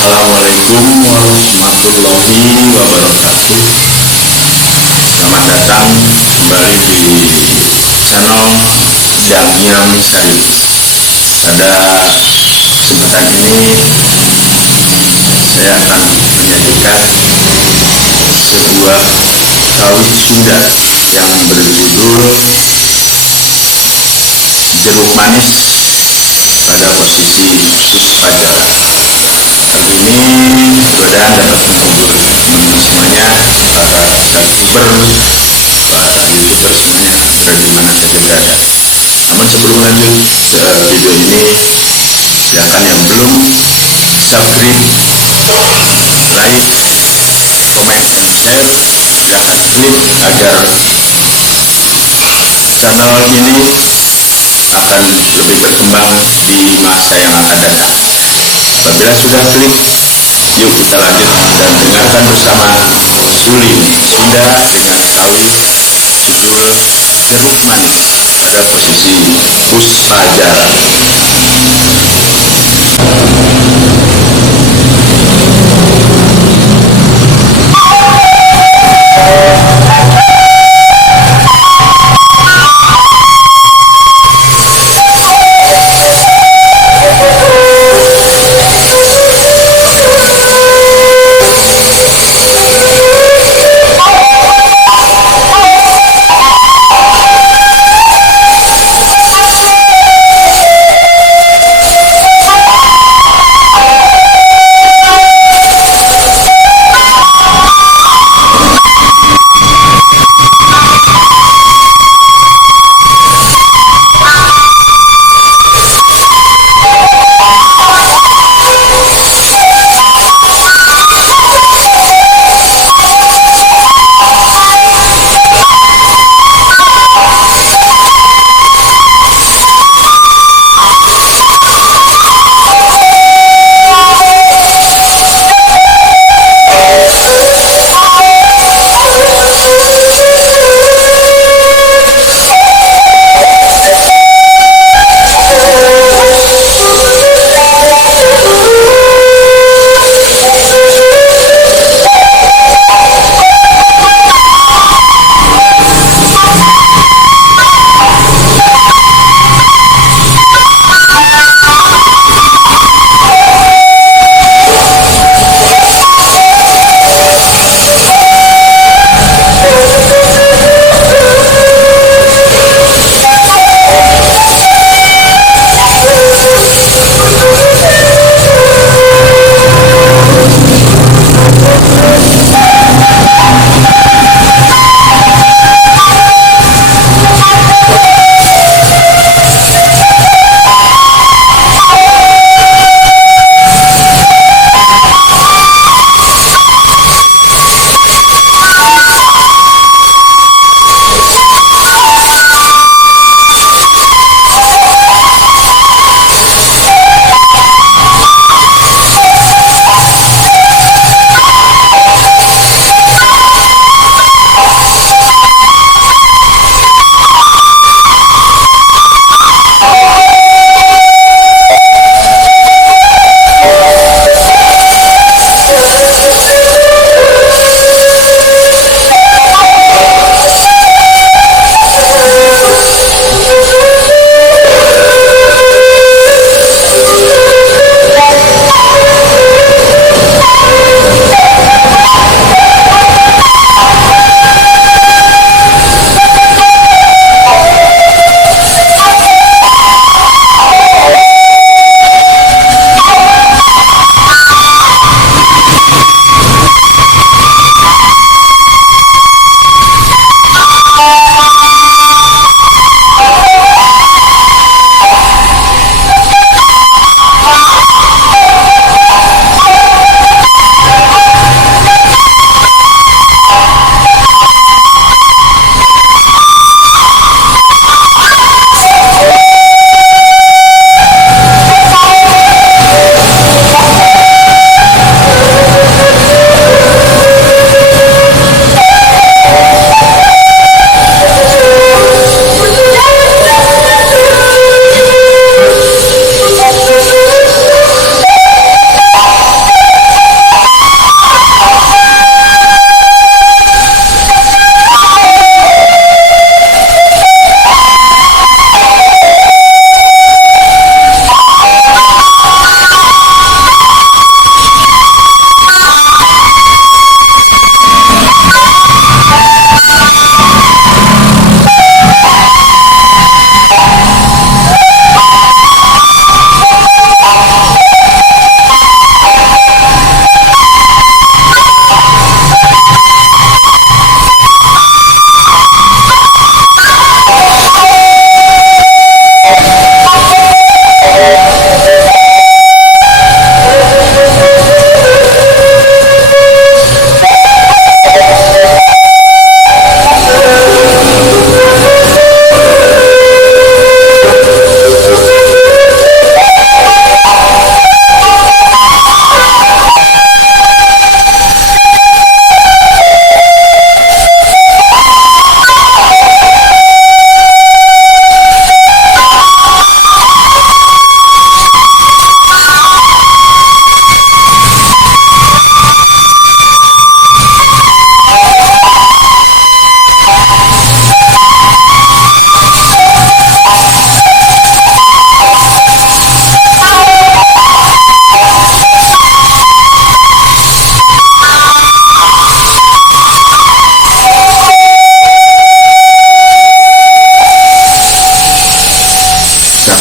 Assalamualaikum warahmatullahi wabarakatuh. Selamat datang kembali di channel Damian Serius. Pada kesempatan ini saya akan menyajikan sebuah kawit Sunda yang berjudul jeruk manis pada posisi puspaja. Kali ini mudah-mudahan dapat menghibur teman-teman semuanya, para subscriber, para youtuber semuanya dari mana saja berada. Namun sebelum lanjut ke video ini, silakan yang belum subscribe, like, comment, and share, silakan klik agar channel ini akan lebih berkembang di masa yang akan datang. Apabila sudah klik, yuk kita lanjut dan dengarkan bersama Suli Sunda dengan kawit judul jeruk manis pada posisi Puspaja.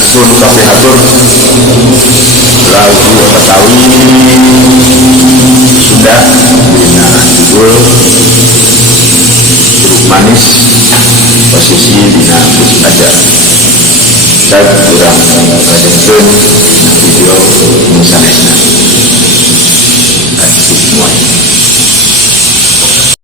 pun kabeh atur lagu Betawi sudah bina judul Jeruk Manis, posisi dina musik aja dan kurang lanjutkan video misalnya kasih semuanya.